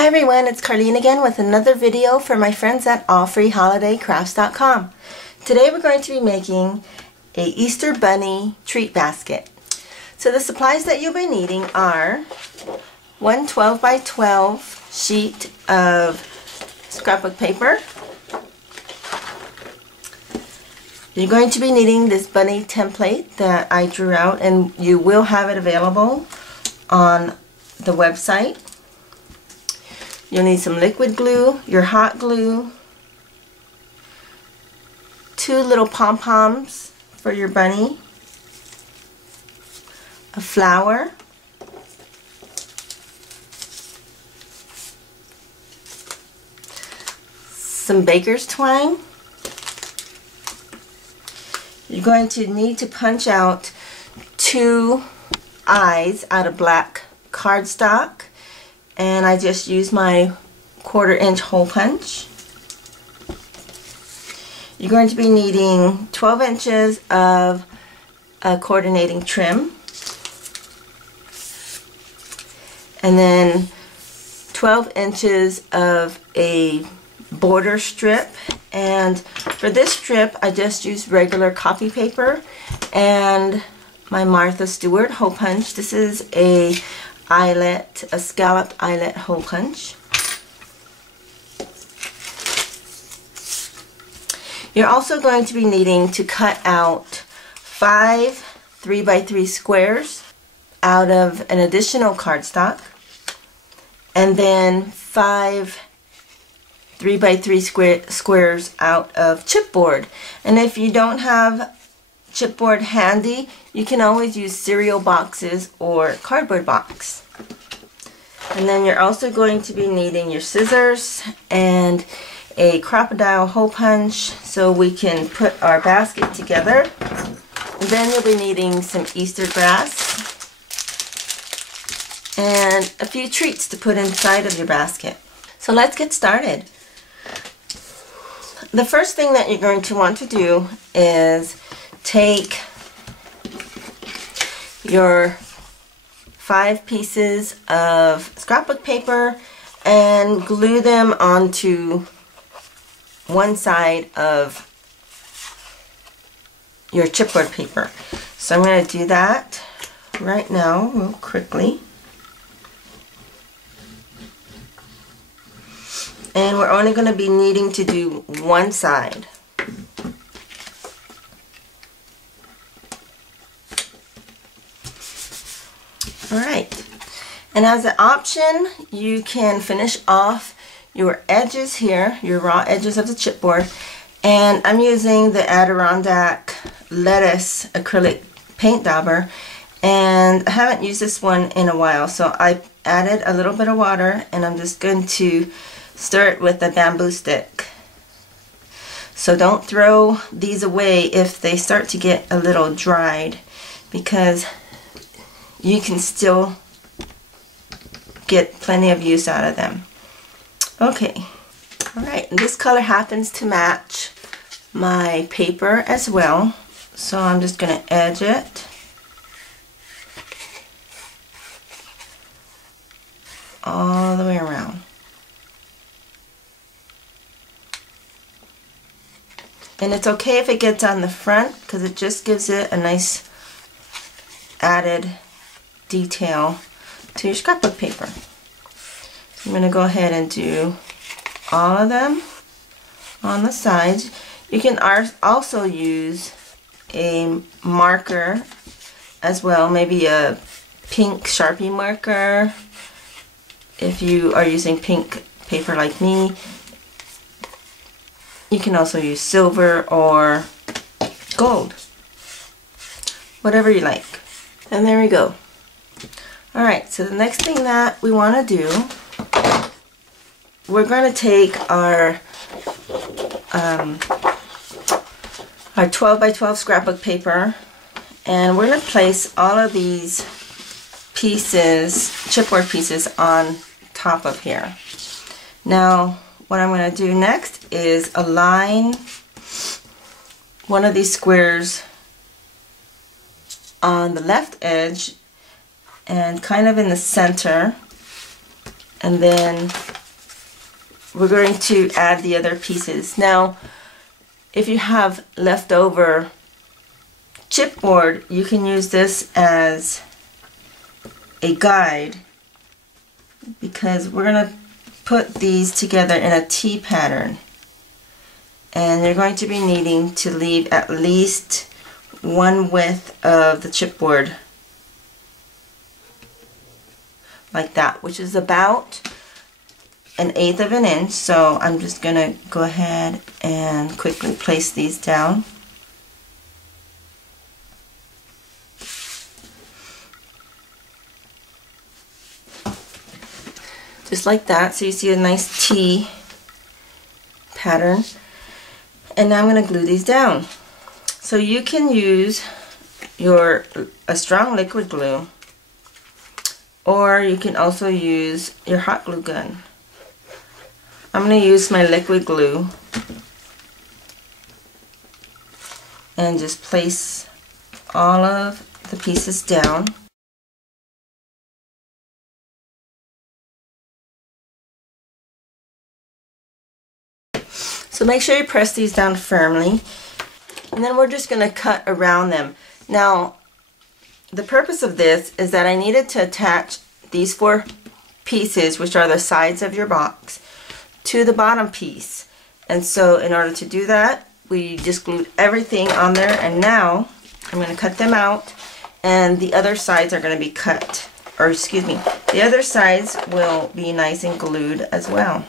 Hi everyone, it's Carlene again with another video for my friends at allfreeholidaycrafts.com. Today we're going to be making a Easter Bunny treat basket. So the supplies that you'll be needing are one 12 by 12 sheet of scrapbook paper. You're going to be needing this bunny template that I drew out, and you will have it available on the website. You'll need some liquid glue, your hot glue, 2 little pom-poms for your bunny, a flower, some baker's twine. You're going to need to punch out 2 eyes out of black cardstock. And I just used my 1/4 inch hole punch. You're going to be needing 12 inches of a coordinating trim, and then 12 inches of a border strip. And for this strip I just used regular copy paper and my Martha Stewart hole punch. This is a scalloped eyelet hole punch. You're also going to be needing to cut out 5 3x3 squares out of an additional cardstock, and then 5 3x3 squares out of chipboard. And if you don't have chipboard handy, you can always use cereal boxes or cardboard box. And then you're also going to be needing your scissors and a crocodile hole punch so we can put our basket together. And then you'll be needing some Easter grass and a few treats to put inside of your basket. So let's get started. The first thing that you're going to want to do is take your 5 pieces of scrapbook paper and glue them onto one side of your chipboard paper. So I'm going to do that right now real quickly. And we're only going to be needing to do one side. Alright, and as an option, you can finish off your edges here, your raw edges of the chipboard, and I'm using the Adirondack lettuce acrylic paint dauber, and I haven't used this one in a while, so I added a little bit of water and I'm just going to stir it with a bamboo stick. So don't throw these away if they start to get a little dried, because you can still get plenty of use out of them. Okay, alright, this color happens to match my paper as well, so I'm just going to edge it all the way around. And it's okay if it gets on the front, because it just gives it a nice added detail to your scrapbook paper. So I'm going to go ahead and do all of them on the sides. You can also use a marker as well, maybe a pink Sharpie marker if you are using pink paper like me. You can also use silver or gold, whatever you like. And there we go. Alright, so the next thing that we want to do, we're going to take our 12 by 12 scrapbook paper, and we're going to place all of these pieces, chipboard pieces, on top of here. Now what I'm going to do next is align one of these squares on the left edge and kind of in the center and then we're going to add the other pieces. Now, if you have leftover chipboard, you can use this as a guide, because we're going to put these together in a T pattern, and you're going to be needing to leave at least one width of the chipboard like that, which is about 1/8 of an inch. So I'm just going to go ahead and quickly place these down. Just like that, so you see a nice T pattern. And now I'm going to glue these down. So you can use a strong liquid glue, or you can also use your hot glue gun. I'm going to use my liquid glue and just place all of the pieces down. So make sure you press these down firmly, and then we're just going to cut around them. Now, the purpose of this is that I needed to attach these 4 pieces, which are the sides of your box, to the bottom piece. And so in order to do that, we just glued everything on there, and now I'm going to cut them out, and the other sides are going to be cut, or excuse me, the other sides will be nice and glued as well.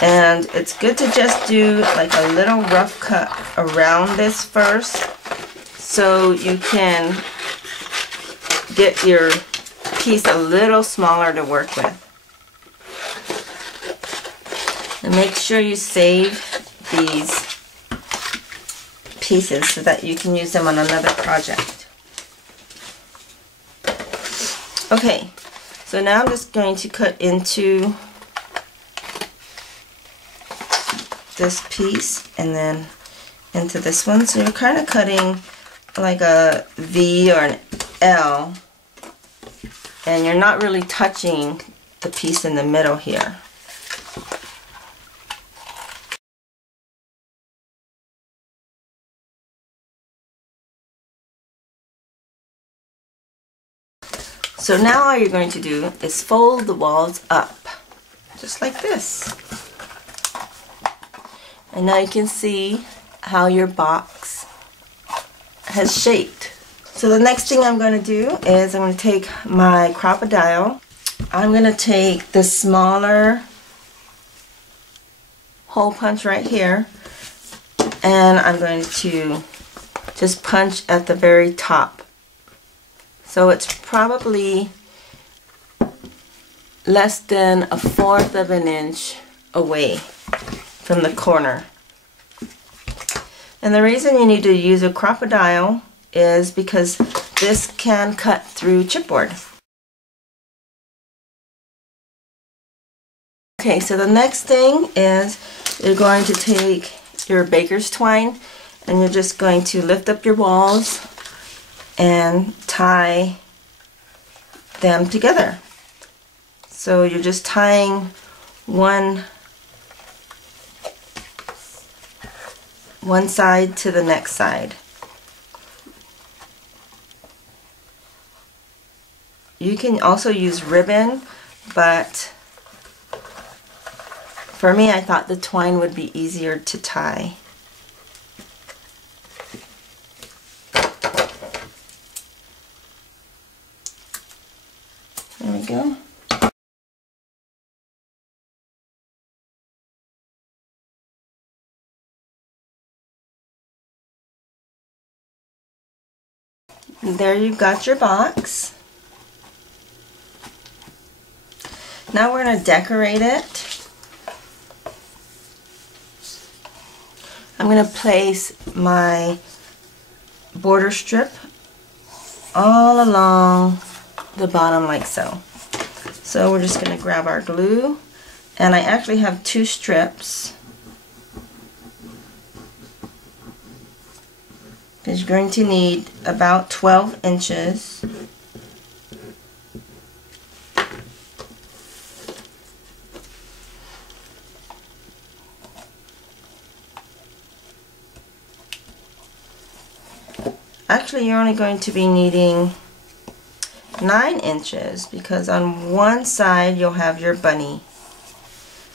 And it's good to just do like a little rough cut around this first, so you can get your piece a little smaller to work with. And make sure you save these pieces so that you can use them on another project. Okay, so now I'm just going to cut into this piece and then into this one. So you're kind of cutting like a V or an L, and you're not really touching the piece in the middle here. So now all you're going to do is fold the walls up, just like this. And now you can see how your box has shaped. So the next thing I'm going to do is I'm going to take my crocodile. I'm going to take the smaller hole punch right here, and I'm going to just punch at the very top. So it's probably less than 1/4 of an inch away from the corner. And the reason you need to use a crocodile is because this can cut through chipboard. Okay, so the next thing is you're going to take your baker's twine, and you're just going to lift up your walls and tie them together. So you're just tying one side to the next side. You can also use ribbon, but for me, I thought the twine would be easier to tie. There we go. And there you've got your box. Now we're going to decorate it. I'm going to place my border strip all along the bottom like so. So we're just going to grab our glue, and I actually have 2 strips, because you're going to need about 12 inches. actually you're only going to be needing 9 inches because on one side you'll have your bunny.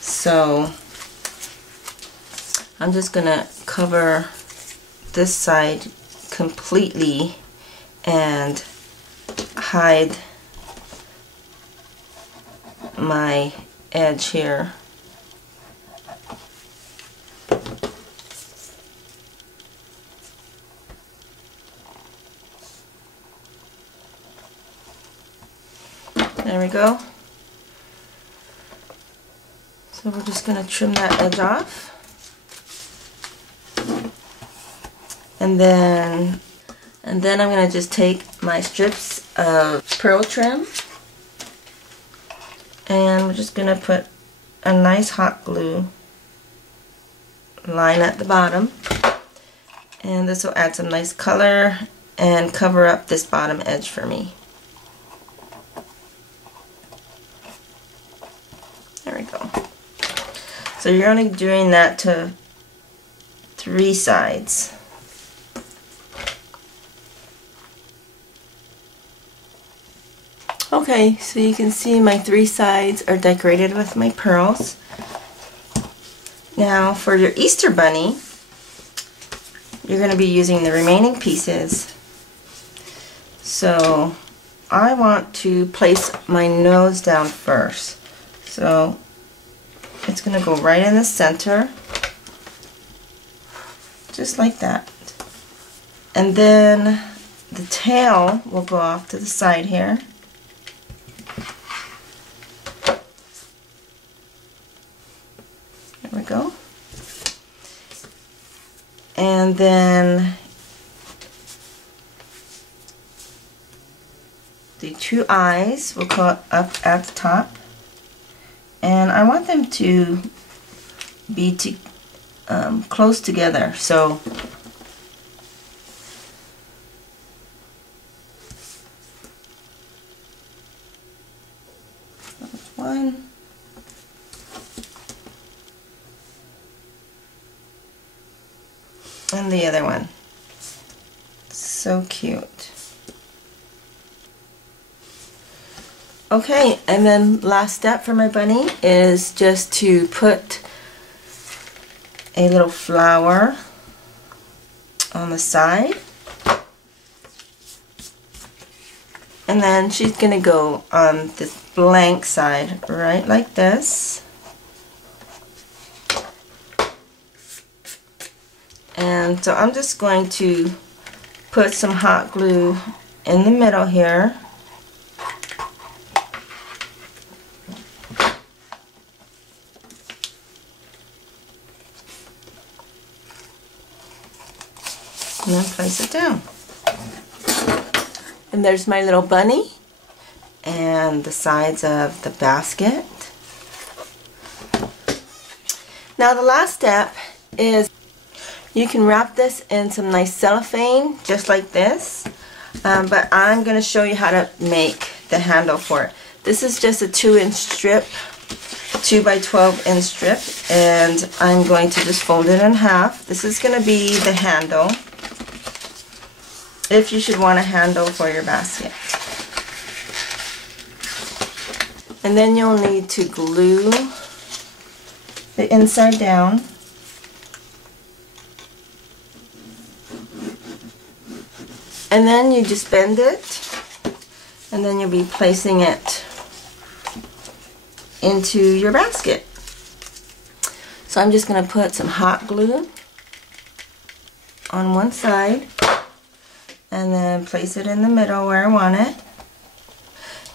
So I'm just gonna cover this side completely and hide my edge here. There we go. So we're just going to trim that edge off. And then I'm going to just take my strips of pearl trim and we're just going to put a nice hot glue line at the bottom, and this will add some nice color and cover up this bottom edge for me. There we go. So you're only doing that to 3 sides. Okay, so you can see my 3 sides are decorated with my pearls. Now for your Easter bunny, you're going to be using the remaining pieces. So I want to place my nose down first. So it's going to go right in the center, just like that. And then the tail will go off to the side here. There we go. And then the 2 eyes will go up at the top. And I want them to be close together. So one. And the other one. So cute. Okay, and then last step for my bunny is just to put a little flower on the side. And then she's going to go on this blank side, right like this. And so I'm just going to put some hot glue in the middle here. And then place it down. And there's my little bunny and the sides of the basket. Now the last step is you can wrap this in some nice cellophane just like this, but I'm going to show you how to make the handle for it. This is just a 2-inch strip, 2 by 12 inch strip, and I'm going to just fold it in half. This is going to be the handle, if you should want a handle for your basket. And then you'll need to glue the inside down. And then you just bend it, and then you'll be placing it into your basket. So I'm just going to put some hot glue on one side, and then place it in the middle where I want it.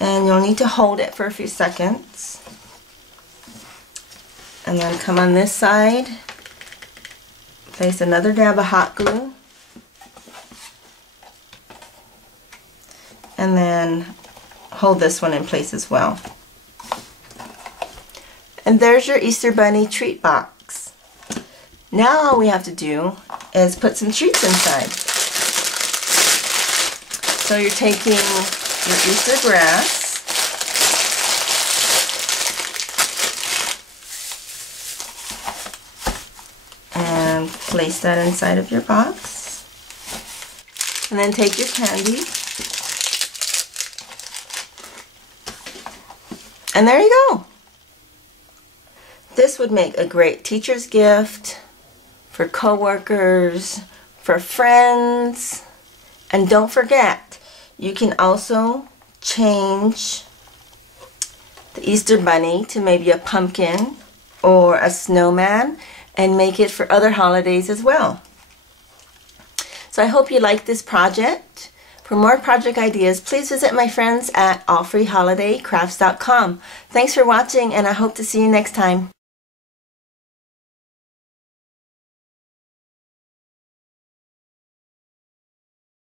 And you'll need to hold it for a few seconds. And then come on this side, place another dab of hot glue. And then hold this one in place as well. And there's your Easter Bunny treat box. Now all we have to do is put some treats inside. So you're taking your Easter grass, and place that inside of your box. And then take your candy. And there you go. This would make a great teacher's gift for coworkers, for friends. And don't forget, you can also change the Easter bunny to maybe a pumpkin or a snowman and make it for other holidays as well. So I hope you like this project. For more project ideas, please visit my friends at allfreeholidaycrafts.com. Thanks for watching, and I hope to see you next time.